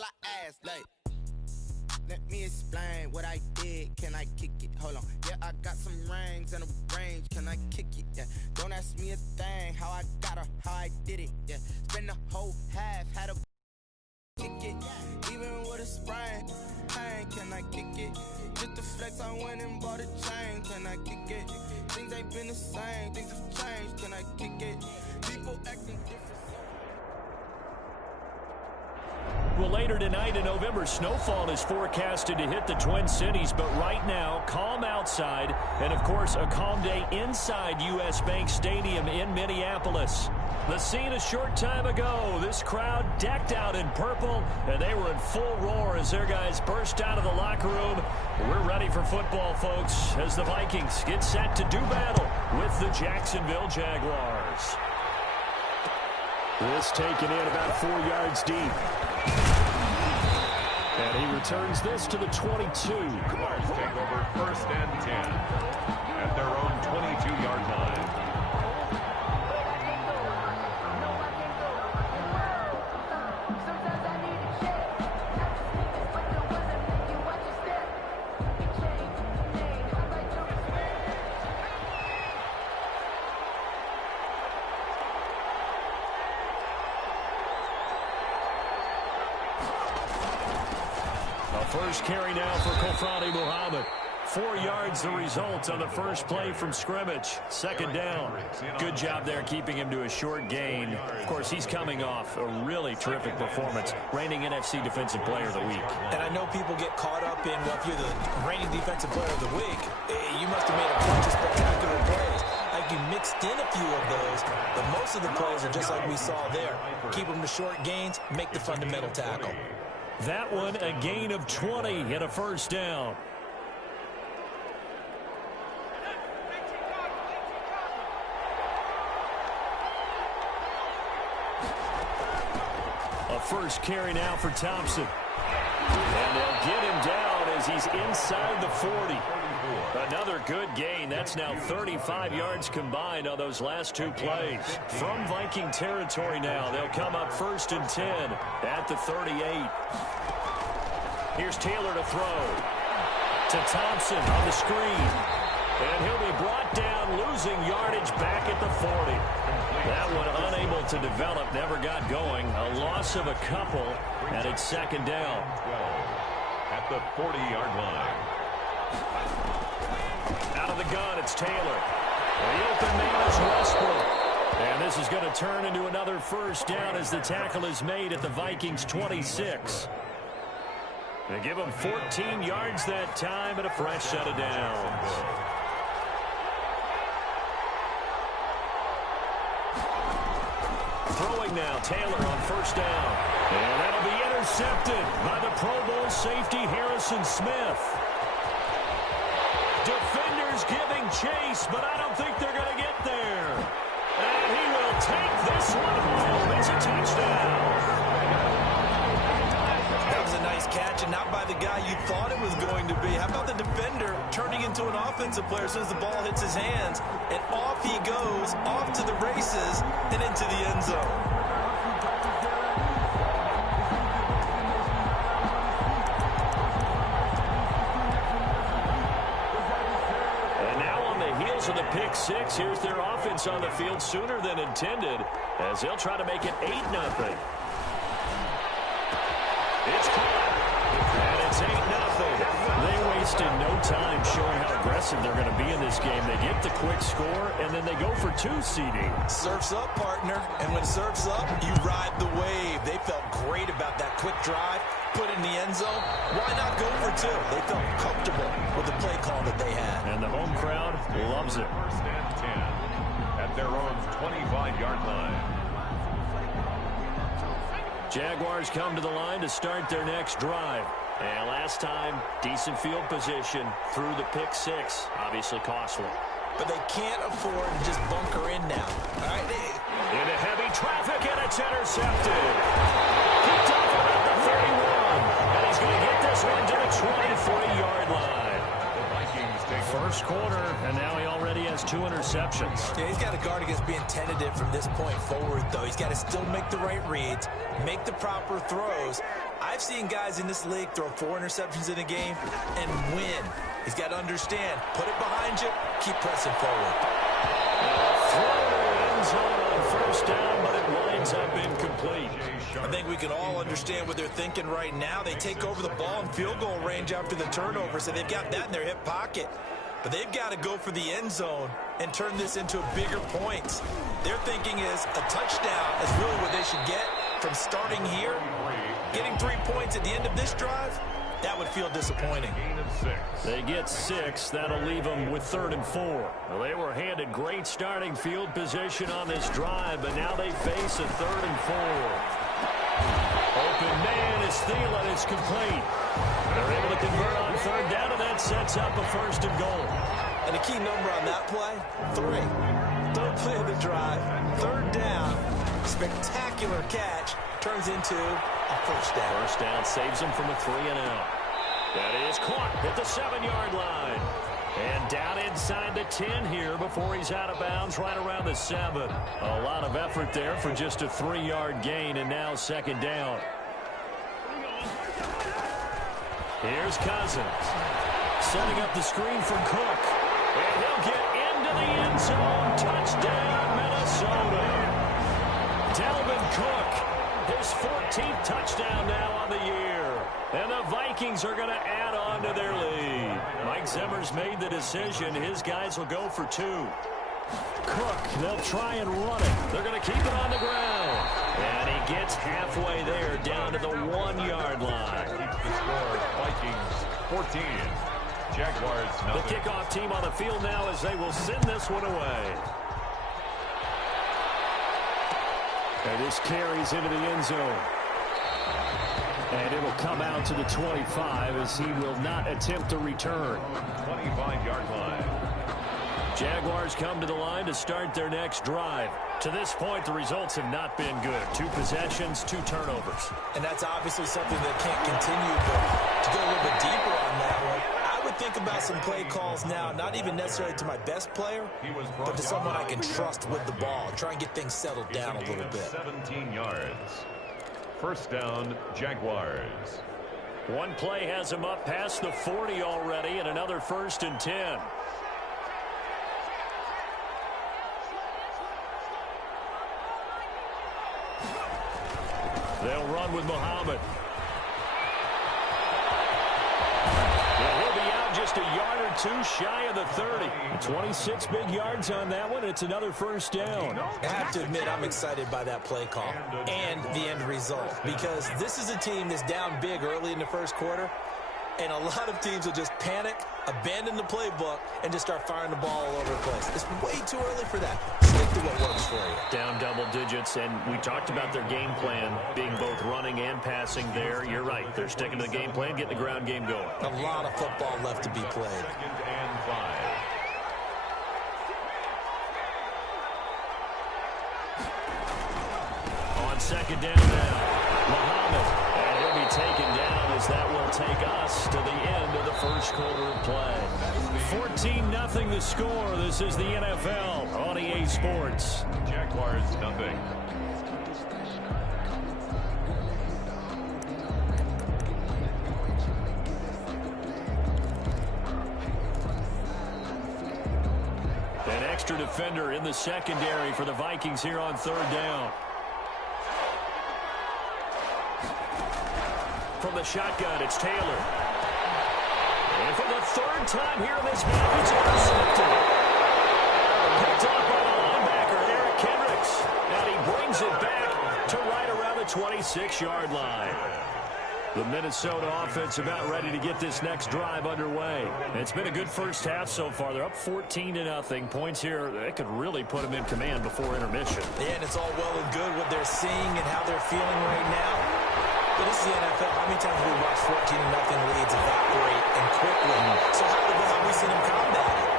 all I ask, like, let me explain what I did. Can I kick it? Hold on. Yeah, I got some rings and a range. Can I kick it? Yeah. Don't ask me a thing. How I got her, how I did it. Yeah. Spend the whole half, had a kick it. Even with a sprain, pain. Can I kick it? Just the flex, I went and bought a chain. Can I kick it? Things ain't been the same. Things have changed. Can I kick it? People acting different. Well, later tonight in November, snowfall is forecasted to hit the Twin Cities, but right now, calm outside, and of course, a calm day inside U.S. Bank Stadium in Minneapolis. The scene a short time ago, this crowd decked out in purple, and they were in full roar as their guys burst out of the locker room. We're ready for football, folks, as the Vikings get set to do battle with the Jacksonville Jaguars. This taken in about 4 yards deep. And he returns this to the 22. Jaguars take over 1st and 10 at their own 22-yard line. First carry now for Kofrani Muhammad. 4 yards the result on the first play from scrimmage. Second down. Good job there keeping him to a short gain. Of course, he's coming off a really terrific performance. Reigning NFC Defensive Player of the Week. And I know people get caught up in, well, if you're the reigning Defensive Player of the Week, you must have made a bunch of spectacular plays. Like you mixed in a few of those, but most of the plays are just like we saw there. Keep them to short gains, make the fundamental tackle. That one, a gain of 20 and a first down. A first carry now for Thompson. And they'll get him down as he's inside the 40. Another good gain. That's now 35 yards combined on those last two plays. From Viking territory now, they'll come up 1st and 10 at the 38. Here's Taylor to throw. To Thompson on the screen. And he'll be brought down, losing yardage back at the 40. That one unable to develop, never got going. A loss of a couple, and it's second down. At the 40-yard line. Out of the gun, it's Taylor. The open man is Westbrook. And this is going to turn into another first down as the tackle is made at the Vikings' 26. They give him 14 yards that time and a fresh set of downs. Throwing now, Taylor on first down. And that'll be intercepted by the Pro Bowl safety Harrison Smith. Defenders giving chase, but I don't think they're going to get there. And he will take this one home. It's a touchdown. That was a nice catch, and not by the guy you thought it was going to be. How about the defender turning into an offensive player as soon as the ball hits his hands? And off he goes, off to the races, and into the end zone. To the pick six. Here's their offense on the field sooner than intended as they'll try to make it 8-0. It's caught. And it's 8-0. They wasted no time showing how aggressive they're going to be in this game. They get the quick score, and then they go for 2 seeding. Surf's up, partner. And when surf's up, you ride the wave. They felt great about that quick drive, put in the end zone. Why not go for 2? They felt comfortable with the play call that they had. And the home crowd loves it. 1st and 10 at their own 25-yard line. Jaguars come to the line to start their next drive. And last time, decent field position through the pick six. Obviously costly. But they can't afford to just bunker in now. All right. Into heavy traffic, and it's intercepted. Picked up about the 31. And he's going to get this one to the 20-40-yard line. First quarter, and now he already has 2 interceptions. Yeah, he's got to guard against being tentative from this point forward, though. He's got to still make the right reads, make the proper throws. I've seen guys in this league throw 4 interceptions in a game and win. He's got to understand, put it behind you, keep pressing forward. End zone on first down, but it winds up incomplete. I think we can all understand what they're thinking right now. They take over the ball in field goal range after the turnover, so they've got that in their hip pocket. But they've got to go for the end zone and turn this into bigger points. Their thinking is a touchdown is really what they should get from starting here. Getting 3 points at the end of this drive, that would feel disappointing. They get 6. That'll leave them with 3rd and 4. Well, they were handed great starting field position on this drive, but now they face a 3rd and 4. Open man is Thielen. It's complete. They're able to convert on 3rd down, and that sets up a 1st and goal. And a key number on that play, 3. 3rd play of the drive, 3rd down, spectacular catch, turns into a 1st down. 1st down saves them from a 3 and out. That is caught at the 7-yard line. And down inside the 10 here before he's out of bounds right around the 7. A lot of effort there for just a 3-yard gain, and now 2nd down. Here's Cousins. Setting up the screen for Cook. And he'll get into the end zone. Touchdown, Minnesota. Dalvin Cook, his 14th touchdown now on the year. And the Vikings are going to add on to their lead. Mike Zimmer's made the decision. His guys will go for 2. Cook, they'll try and run it. They're going to keep it on the ground. And he gets halfway there, down to the 1-yard line. Keeps the score. Vikings 14. Jaguars nothing. The kickoff team on the field now as they will send this one away. And this carries into the end zone. And it will come out to the 25 as he will not attempt to return. 25-yard line. Jaguars come to the line to start their next drive. To this point, the results have not been good. 2 possessions, 2 turnovers. And that's obviously something that can't continue, but to go a little bit deeper on that one, I would think about some play calls now, not even necessarily to my best player, but to someone I can trust with the ball. Try and get things settled down a little bit. 17 yards. 1st down, Jaguars. One play has him up past the 40 already, and another 1st and 10. They'll run with Muhammad. And he'll be out just a yard or 2 shy of the 30. 26 big yards on that one. It's another 1st down. I have to admit, I'm excited by that play call and the end result, because this is a team that's down big early in the 1st quarter, and a lot of teams will just panic, abandon the playbook, and just start firing the ball all over the place. It's way too early for that. Stick to what works for you. Down double digits, and we talked about their game plan being both running and passing there. You're right. They're sticking to the game plan, getting the ground game going. A lot of football left to be played. 2nd and 5. On 2nd down now, Muhammad. And he'll be taken down as that will take us to the end of the 1st quarter of play. 14-0 the score. This is the NFL on EA Sports. Jaguars nothing. An extra defender in the secondary for the Vikings here on 3rd down. From the shotgun, it's Taylor. And for the 3rd time here in this game, it's intercepted. Picked up by the linebacker, Eric Kendricks. And he brings it back to right around the 26-yard line. The Minnesota offense about ready to get this next drive underway. It's been a good 1st half so far. They're up 14-0. Points here, they could really put them in command before intermission. Yeah, and it's all well and good what they're seeing and how they're feeling right now. But this is the NFL. How many times have we watched 14-0 leads evaporate and quickly? So how have we seen them combat it?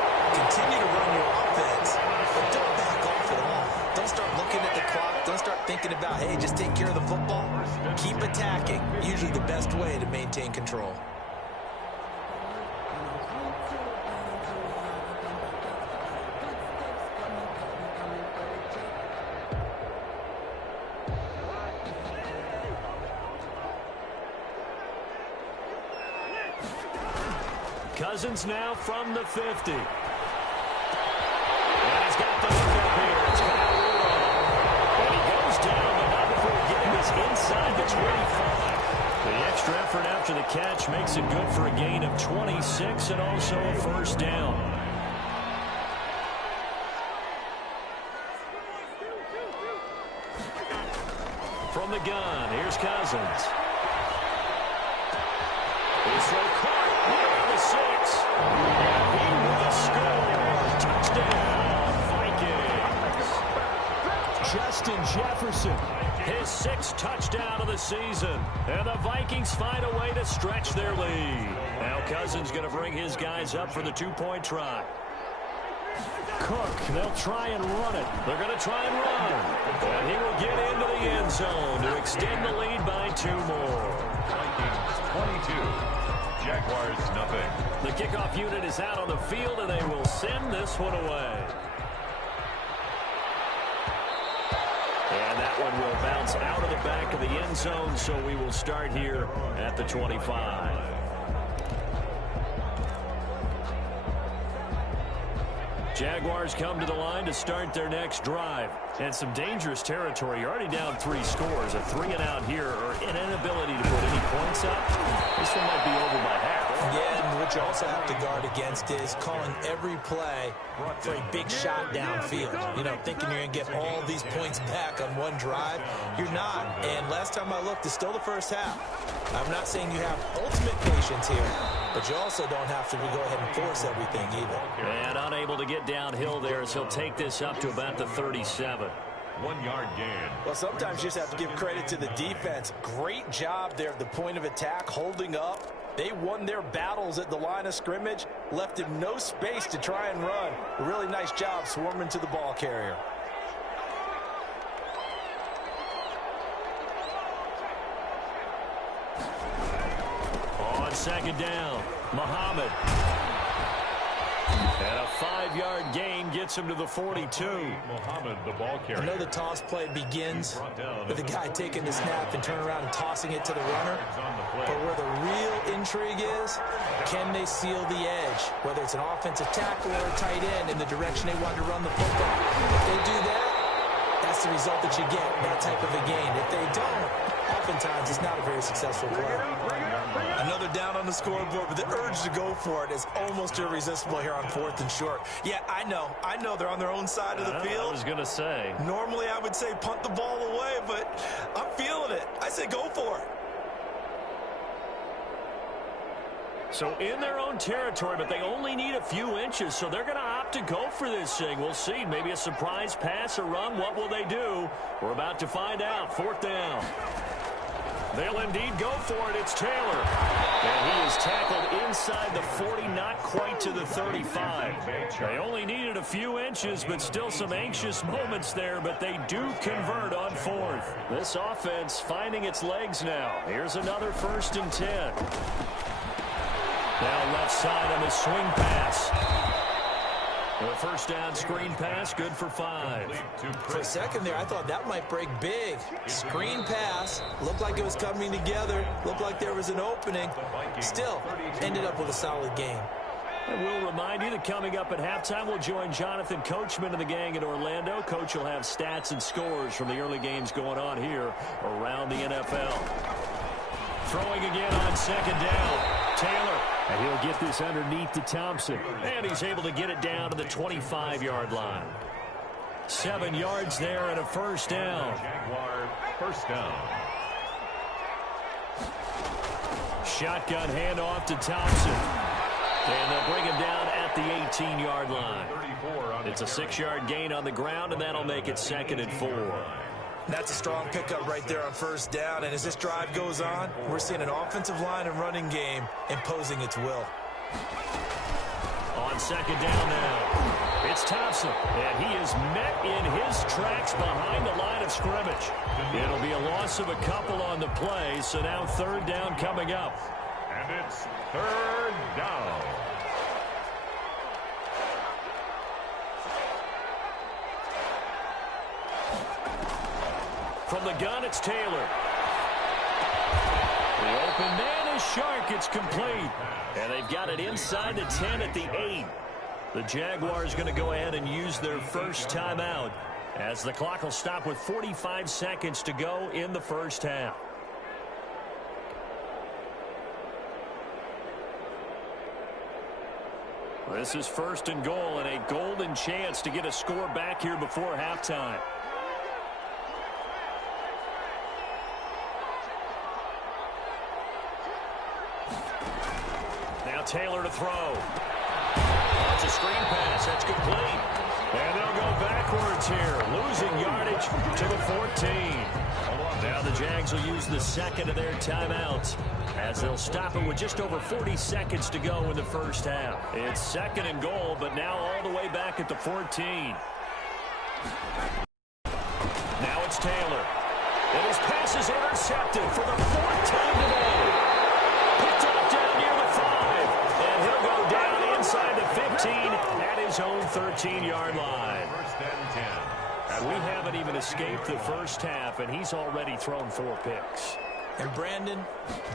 Continue to run your offense, but don't back off at all. Don't start looking at the clock. Don't start thinking about, hey, just take care of the football. Keep attacking. Usually the best way to maintain control. Cousins now from the 50. And he's got the hook up here. It's Kyle Rudolph. And he goes down, but not before getting us inside the 25. The extra effort after the catch makes it good for a gain of 26 and also a first down. From the gun, here's Cousins. He's throw caught around the 6. And he will score. Touchdown, Vikings. Justin Jefferson, his 6th touchdown of the season. And the Vikings find a way to stretch their lead. Now Cousins going to bring his guys up for the 2-point try. Cook, they'll try and run it. They're going to try and run. And he will get into the end zone to extend the lead by 2 more. Vikings 22, Jaguars nothing. The kickoff unit is out on the field, and they will send this one away. And that one will bounce out of the back of the end zone, so we will start here at the 25. Jaguars come to the line to start their next drive. And some dangerous territory. You're already down 3 scores. A 3-and-out here or an inability to put any points up. This one might be over by half. Yeah, and what you also have to guard against is calling every play for a big shot downfield. You know, thinking you're going to get all these points back on one drive. You're not. And last time I looked, it's still the first half. I'm not saying you have ultimate patience here, but you also don't have to go ahead and force everything either. And unable to get downhill there as he'll take this up to about the 37. 1-yard gain. Well, sometimes you just have to give credit to the defense. Great job there at the point of attack, holding up. They won their battles at the line of scrimmage, left him no space to try and run. A really nice job swarming to the ball carrier. On second down, Muhammad. And a 5-yard gain gets him to the 42. Muhammad, the ball carrier. I know the toss play begins with the guy taking the snap and turning around and tossing it to the runner. But where the real intrigue is, can they seal the edge? Whether it's an offensive tackle or a tight end in the direction they want to run the football. If they do that, that's the result that you get, that type of a gain. If they don't, oftentimes it's not a very successful play. Another down on the scoreboard, but the urge to go for it is almost irresistible here on 4th and short. Yeah, I know they're on their own side of the field. I was going to say. Normally I would say punt the ball away, but I'm feeling it. I say go for it. So in their own territory, but they only need a few inches, so they're going to opt to go for this thing. We'll see. Maybe a surprise pass or run. What will they do? We're about to find out. 4th down. They'll indeed go for it. It's Taylor. And he is tackled inside the 40, not quite to the 35. They only needed a few inches, but still some anxious moments there, but they do convert on 4th. This offense finding its legs now. Here's another 1st and 10. Now left side on the swing pass. The first down screen pass, good for 5. For a second there, I thought that might break big. Screen pass, looked like it was coming together, looked like there was an opening. Still, ended up with a solid game. I will remind you that coming up at halftime, we'll join Jonathan Coachman and the gang in Orlando. Coach will have stats and scores from the early games going on here around the NFL. Throwing again on second down. Taylor. And he'll get this underneath to Thompson. And he's able to get it down to the 25-yard line. 7 yards there and a first down. Jaguar first down. Shotgun handoff to Thompson. And they'll bring him down at the 18-yard line. It's a 6-yard gain on the ground, and that'll make it 2nd and 4. That's a strong pickup right there on first down. And as this drive goes on, we're seeing an offensive line and running game imposing its will. On second down now, it's Thompson. And he is met in his tracks behind the line of scrimmage. It'll be a loss of a couple on the play, so now 3rd down coming up. And it's 3rd down. From the gun, it's Taylor. The open man is Shark. It's complete. And they've got it inside the 10 at the 8. The Jaguars going to go ahead and use their first timeout as the clock will stop with 45 seconds to go in the first half. This is first and goal and a golden chance to get a score back here before halftime. Now Taylor to throw. It's a screen pass. That's complete. And they'll go backwards here, losing yardage to the 14. Now the Jags will use the second of their timeouts as they'll stop it with just over 40 seconds to go in the first half. It's second and goal, but now all the way back at the 14. Now it's Taylor. And his pass is intercepted for the 4th time today. Picked up down near the 5. And he'll go down inside the 15 at his own 13-yard line. First and 10. And we haven't even escaped the first half, and he's already thrown 4 picks. And Brandon,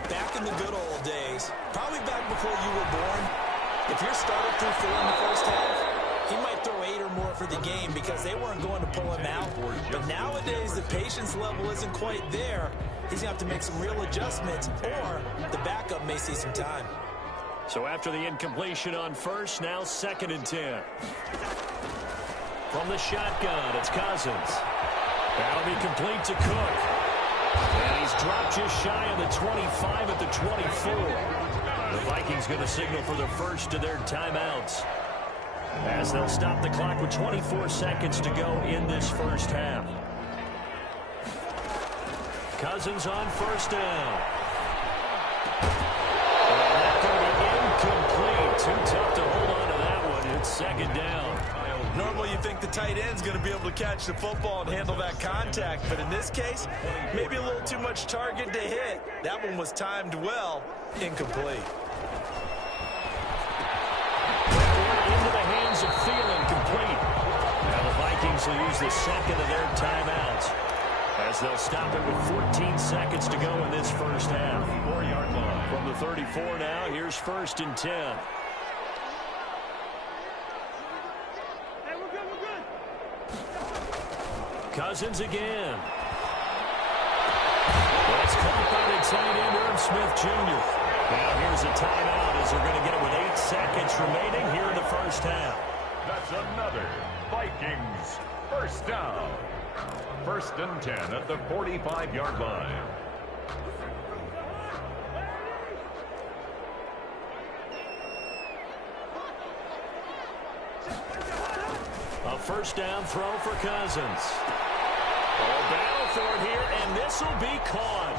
back in the good old days, probably back before you were born, if your starter threw 4 in the first half, he might throw 8 or more for the game because they weren't going to pull him out. But nowadays, the patience level isn't quite there. He's going to have to make some real adjustments, or the backup may see some time. So after the incompletion on first, now second and 10. From the shotgun, it's Cousins. That'll be complete to Cook. And he's dropped just shy of the 25 at the 24. The Vikings going to signal for the first of their timeouts as they'll stop the clock with 24 seconds to go in this first half. Cousins on first down. And that's going to be incomplete. Too tough to hold on to that one. It's second down. Normally you think the tight end's going to be able to catch the football and handle that contact, but in this case, maybe a little too much target to hit. That one was timed well, incomplete. Into the hands of Thielen, complete. Now the Vikings will use the second of their timeouts as they'll stop it with 14 seconds to go in this first half. 4-yard line. From the 34 now, here's first and 10. Cousins again. That's caught by the tight end, Irv Smith Jr. Now here's a timeout as they're going to get it with 8 seconds remaining here in the first half. That's another Vikings first down. First and 10 at the 45-yard line. A first down throw for Cousins. A battle for it here, and this will be caught.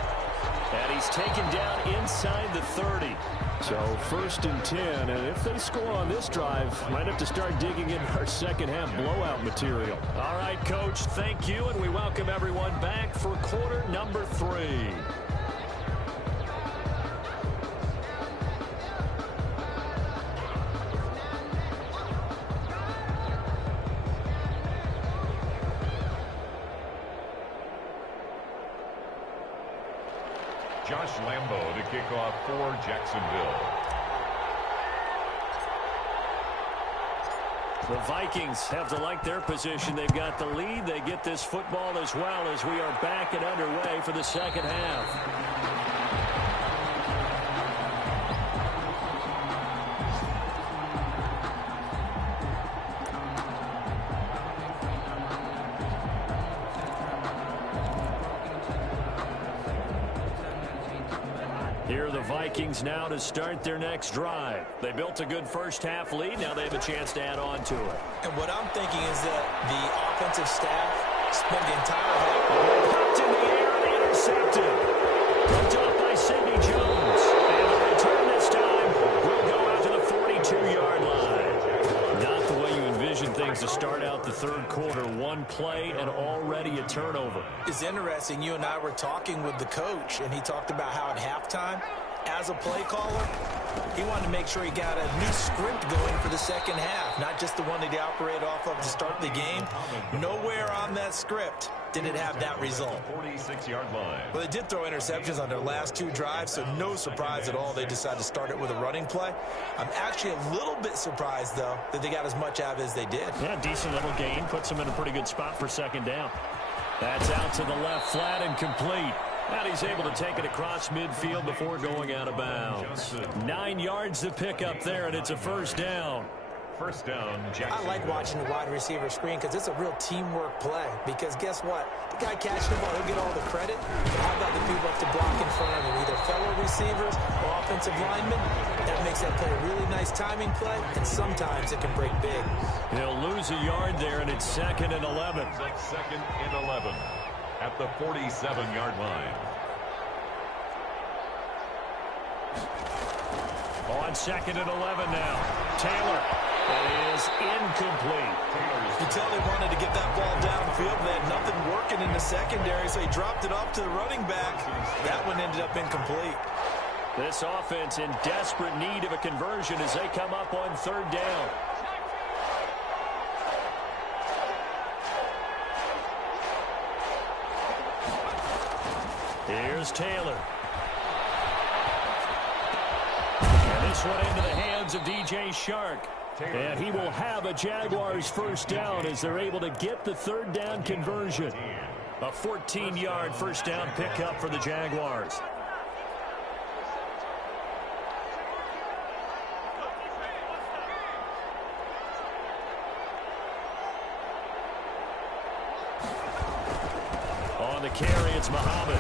And he's taken down inside the 30. So first and 10, and if they score on this drive, might have to start digging in our second half blowout material. All right, Coach, thank you, and we welcome everyone back for quarter number 3. Josh Lambo to kick off for Jacksonville. The Vikings have to like their position. They've got the lead. They get this football as well as we are back and underway for the second half. Here are the Vikings now to start their next drive. They built a good first half lead. Now they have a chance to add on to it. And what I'm thinking is that the offensive staff spent the entire half Popped in the air and intercepted. Picked up by Sidney Jones. And the return this time will go out to the 42-yard line. Not the way you envision things to start out the third quarter. One play and already a turnover. It's interesting. You and I were talking with the coach, and he talked about how at halftime, as a play caller, he wanted to make sure he got a new script going for the second half, not just the one that he operated off of to start the game. Nowhere on that script did it have that result. 46-yard line. Well, they did throw interceptions on their last 2 drives, so no surprise at all they decided to start it with a running play. I'm actually a little bit surprised, though, that they got as much out of it as they did. Yeah, decent little gain. Puts them in a pretty good spot for second down. That's out to the left, flat and complete. And he's able to take it across midfield before going out of bounds. 9 yards to pick up there, and it's a first down. First down, Jackson. I like watching the wide receiver screen because it's a real teamwork play. Because guess what? The guy catching the ball, he'll get all the credit. But how about the people up to block in front of him, either fellow receivers or offensive linemen? That makes that play a really nice timing play, and sometimes it can break big. He'll lose a yard there, and it's 2nd and 11. Second and 11 at the 47-yard line. On 2nd and 11 now. Taylor. That is incomplete. You tell they wanted to get that ball downfield. They had nothing working in the secondary, so he dropped it off to the running back. That one ended up incomplete. This offense in desperate need of a conversion as they come up on 3rd down. Here's Taylor. And this one into the hands of DJ Shark. And he will have a Jaguars first down as they're able to get the 3rd down conversion. A 14-yard first down pickup for the Jaguars. On the carry, it's Muhammad.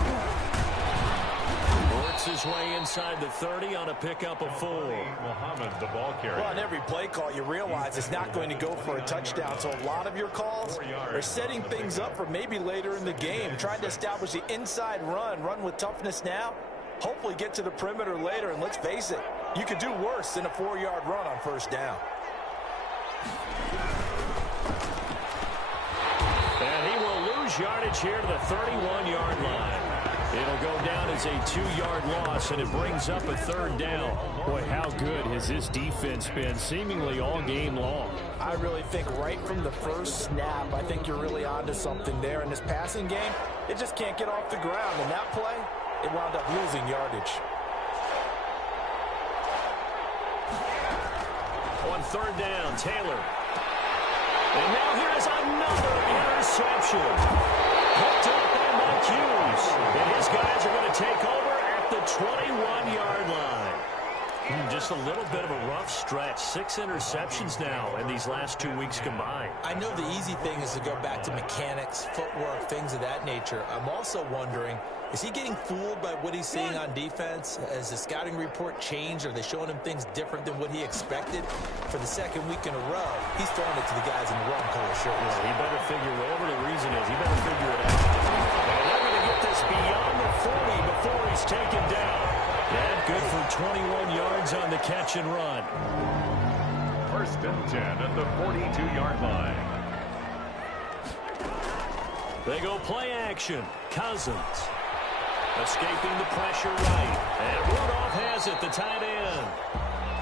Works his way inside the 30 on a pickup of 4. Muhammad, the ball carrier. Well, on every play call, you realize it's not going to go for a touchdown. So a lot of your calls are setting things up for maybe later in the game, trying to establish the inside run with toughness now, hopefully get to the perimeter later. And let's face it, you could do worse than a 4-yard run on first down. And he will lose yardage here to the 31-yard line. It'll go down as a 2-yard loss, and it brings up a 3rd down. Boy, how good has this defense been seemingly all game long? I really think right from the first snap, I think you're really onto something there. In this passing game, it just can't get off the ground. And that play, it wound up losing yardage. On 3rd down, Taylor. And now here's another interception. Hooked up by Mike Hughes. And his guys are going to take over at the 21-yard line. Just a little bit of a rough stretch. 6 interceptions now in these last 2 weeks combined. I know the easy thing is to go back to mechanics, footwork, things of that nature. I'm also wondering, is he getting fooled by what he's seeing on defense? Has the scouting report changed? Are they showing him things different than what he expected? For the 2nd week in a row, he's throwing it to the guys in the wrong color shirts. Yeah, he better figure, whatever the reason is, he better figure it out. And they're going to get this beyond the 40 before he's taken down. And good for 21 yards on the catch and run. First and 10 at the 42-yard line. They go play action. Cousins escaping the pressure right. And Rudolph has it, the tight end.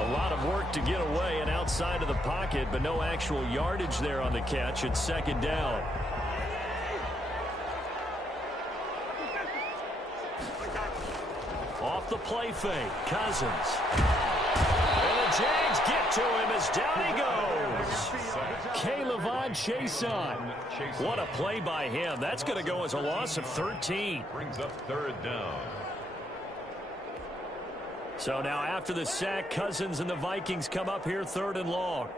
A lot of work to get away and outside of the pocket, but no actual yardage there on the catch. It's 2nd down. Off the play fake, Cousins. And the Jags get to him as down he goes. K'Lavon Chaisson. What a play by him. That's going to go as a loss of 13. Brings up 3rd down. So now after the sack, Cousins and the Vikings come up here 3rd and long.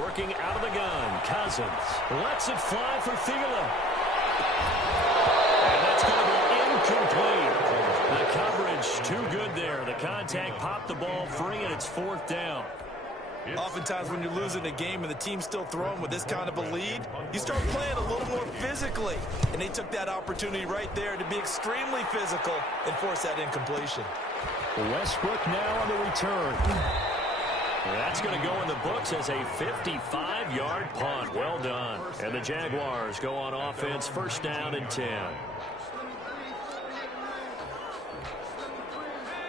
Working out of the gun, Cousins lets it fly for Thielen. And that's going to be incomplete. The coverage too good there. The contact popped the ball free, and it's 4th down. Oftentimes when you're losing a game and the team's still throwing with this kind of a lead, you start playing a little more physically. And they took that opportunity right there to be extremely physical and force that incompletion. Westbrook now on the return. That's going to go in the books as a 55-yard punt. Well done. And the Jaguars go on offense, 1st down and 10.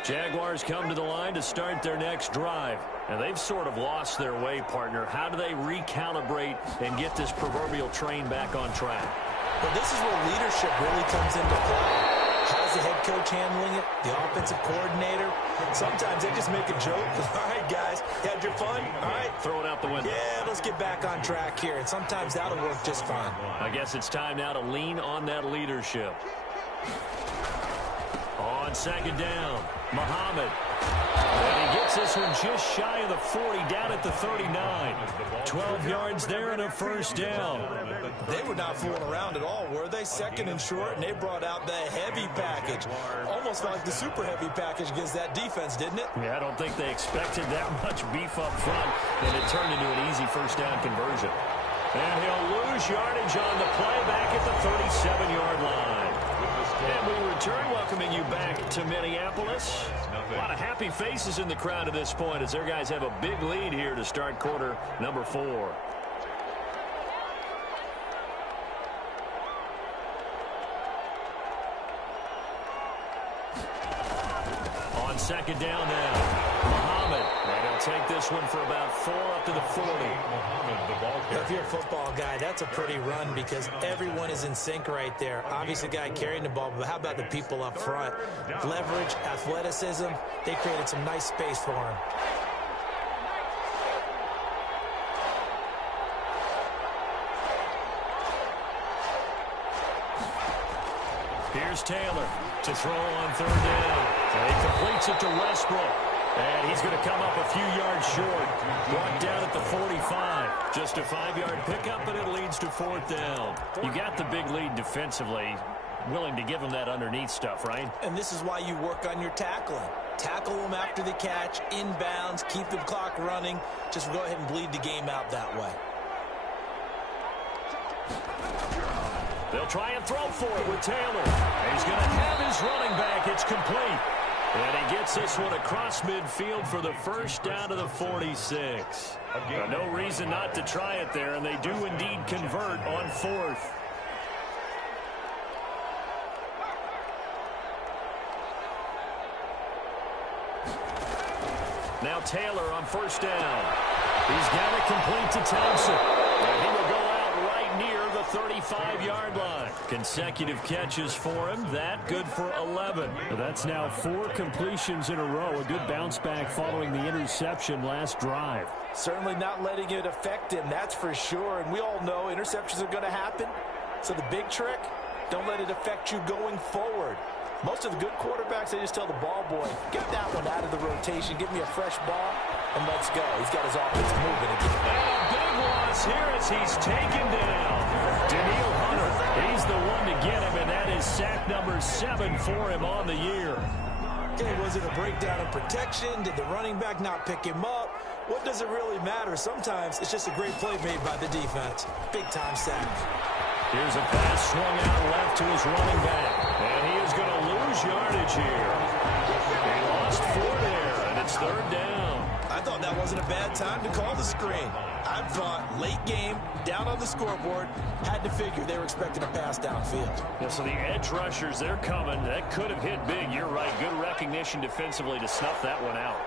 Jaguars come to the line to start their next drive. And they've sort of lost their way, partner. How do they recalibrate and get this proverbial train back on track? Well, this is where leadership really comes into play. How's the head coach handling it? The offensive coordinator? Sometimes they just make a joke. All right, guys, you had your fun? All right. Throw it out the window. Yeah, let's get back on track here. And sometimes that'll work just fine. I guess it's time now to lean on that leadership. On second down, Muhammad. And he gets this one just shy of the 40, down at the 39. 12 yards there and a first down. They were not fooling around at all, were they? Second and short, and they brought out the heavy package. Almost like the super heavy package against that defense, didn't it? Yeah, I don't think they expected that much beef up front, and it turned into an easy first down conversion. And he'll lose yardage on the play back at the 37-yard line. And we return, welcoming you back to Minneapolis. A lot of happy faces in the crowd at this point as their guys have a big lead here to start quarter number 4. On second down now, Muhammad. And he'll take this one for about 4 up to the 40. If you're a football guy, that's a pretty run because everyone is in sync right there. Obviously, the guy carrying the ball, but how about the people up front? Leverage, athleticism, they created some nice space for him. Here's Taylor to throw on third down. And he completes it to Westbrook. And he's going to come up a few yards short. Brought down at the 45. Just a 5-yard pickup, and it leads to 4th down. You got the big lead defensively. Willing to give him that underneath stuff, right? And this is why you work on your tackling. Tackle them after the catch, inbounds, keep the clock running. Just go ahead and bleed the game out that way. They'll try and throw for it with Taylor. And he's going to have his running back. It's complete. And he gets this one across midfield for the first down to the 46. No reason not to try it there, and they do indeed convert on 4th. Now Taylor on first down. He's got it complete to Thompson. And he will go out right near the 35-yard line. Consecutive catches for him. That good for 11. That's now 4 completions in a row. A good bounce back following the interception last drive. Certainly not letting it affect him, that's for sure. And we all know interceptions are going to happen. So the big trick, don't let it affect you going forward. Most of the good quarterbacks, they just tell the ball boy, get that one out of the rotation, give me a fresh ball, and let's go. He's got his offense moving again. And a big loss here as he's taken down. Daniil Hunter, he's the one to get him, and that is sack number 7 for him on the year. Okay, was it a breakdown in protection? Did the running back not pick him up? What does it really matter? Sometimes it's just a great play made by the defense. Big-time sack. Here's a pass swung out left to his running back. And he is going to lose yardage here. He lost 4 there, and it's 3rd down. I thought that wasn't a bad time to call the screen. I thought late game, down on the scoreboard, had to figure they were expecting a pass downfield. Yeah, so the edge rushers, they're coming. That could have hit big. You're right. Good recognition defensively to snuff that one out.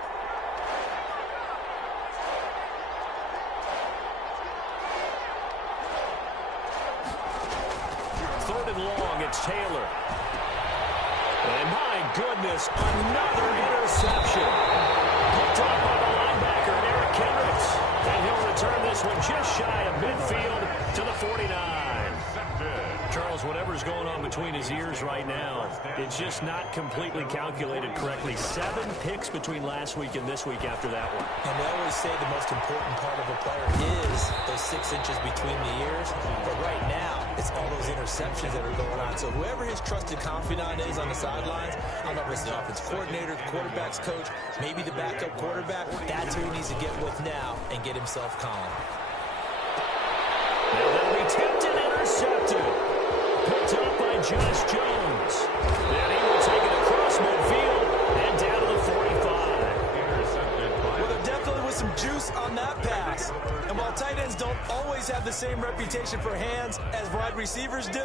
Long, it's Taylor. And my goodness, another interception. Picked up by the linebacker, Eric Kendricks. And he'll return this one just shy of midfield to the 49. Charles, whatever's going on between his ears right now, it's just not completely calculated correctly. 7 picks between last week and this week after that one. And they always say the most important part of a player is those 6 inches between the ears. But right now, it's all those interceptions that are going on. So whoever his trusted confidant is on the sidelines, I don't know if it's the offense coordinator, the quarterback's coach, maybe the backup quarterback, that's who he needs to get with now and get himself calm. Now that'll be tipped and intercepted. Picked up by Josh Jones. And he will take it across midfield and down to the 45. Well, there definitely was some juice on that pass. And while tight ends don't always have the same reputation for hands as wide receivers do,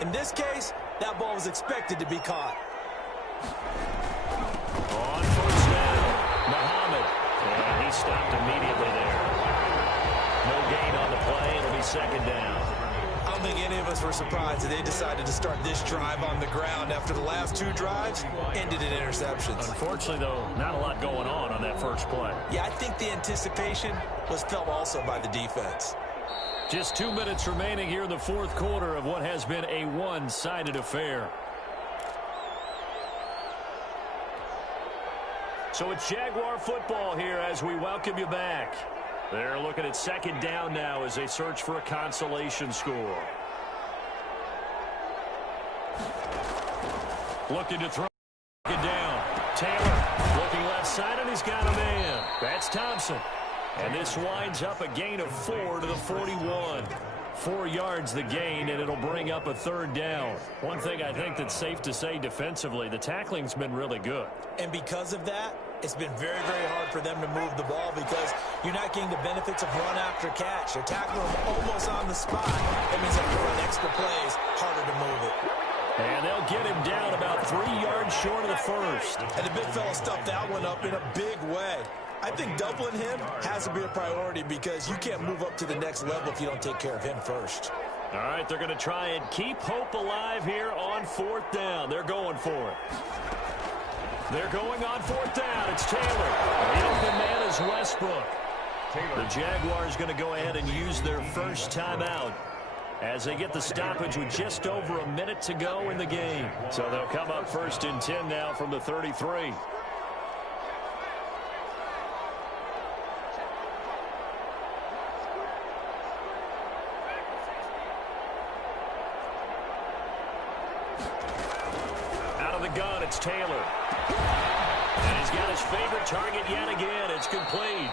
in this case, that ball was expected to be caught. On first down, Muhammad. And he stopped immediately there. No gain on the play. It'll be second down. I don't think any of us were surprised that they decided to start this drive on the ground after the last two drives ended in interceptions. Unfortunately, though, not a lot going on that first play. Yeah, I think the anticipation was felt also by the defense. Just 2 minutes remaining here in the fourth quarter of what has been a one-sided affair. So it's Jaguar football here as we welcome you back. They're looking at second down now as they search for a consolation score. Looking to throw it down. Taylor looking left side, and he's got a man. That's Thompson. And this winds up a gain of 4 to the 41. 4 yards the gain, and it'll bring up a third down. One thing I think that's safe to say defensively, the tackling's been really good. And because of that, it's been very, very hard for them to move the ball because you're not getting the benefits of run after catch. They're tackling them almost on the spot. That means they have to run extra plays, harder to move it. And they'll get him down about 3 yards short of the first. And the big fella stuffed that one up in a big way. I think doubling him has to be a priority because you can't move up to the next level if you don't take care of him first. All right, they're going to try and keep hope alive here on fourth down. They're going for it. They're going on fourth down. It's Taylor. The open man is Westbrook. The Jaguars going to go ahead and use their first timeout as they get the stoppage with just over a minute to go in the game. So they'll come up first and 10 now from the 33. Out of the gun, it's Taylor. And he's got his favorite target yet again. It's complete.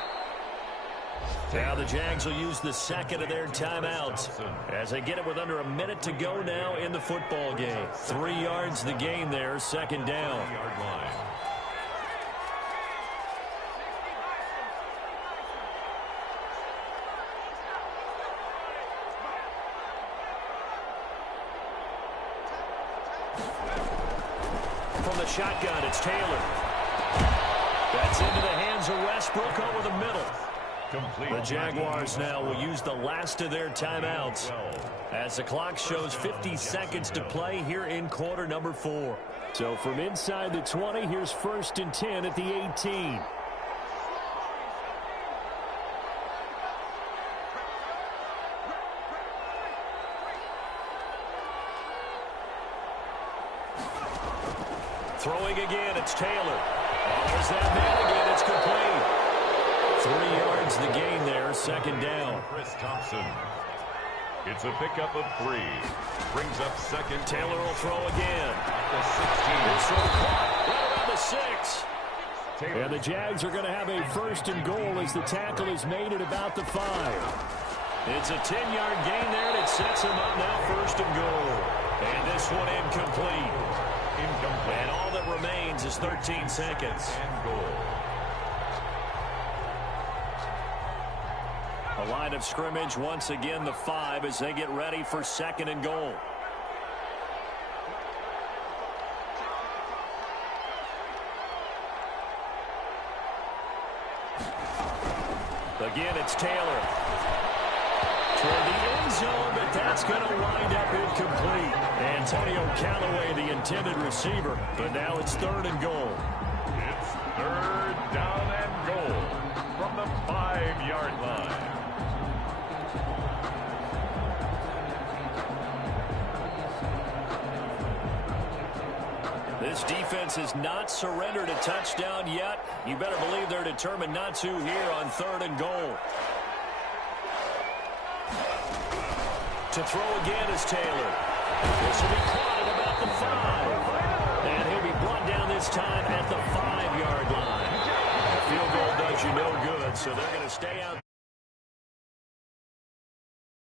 Now the Jags will use the second of their timeouts as they get it with under a minute to go now in the football game. 3 yards the gain there, second down. From the shotgun, it's Taylor. That's into the hands of Westbrook over the middle. The Jaguars now will use the last of their timeouts as the clock shows 50 seconds to play here in quarter number 4. So from inside the 20, here's first and 10 at the 18. Throwing again, it's Taylor. There's that man again, it's complete. 3 yards the gain there, second down. Chris Thompson. It's a pickup of 3. Brings up second. Taylor will throw again. The 16. This throw caught right around the 6. And the Jags are going to have a first and goal as the tackle is made at about the 5. It's a 10-yard gain there, and it sets him up now first and goal. And this one incomplete. And all that remains is 13 seconds. And goal. A line of scrimmage, once again the 5 as they get ready for second and goal. Again, it's Taylor. Toward the end zone, but that's going to wind up incomplete. Antonio Callaway, the intended receiver, but now it's third and goal. It's third down and goal from the 5-yard line. This defense has not surrendered a touchdown yet. You better believe they're determined not to here on third and goal. To throw again is Taylor. This will be caught at about the 5. And he'll be brought down this time at the 5-yard line. A field goal does you no good, so they're going to stay out.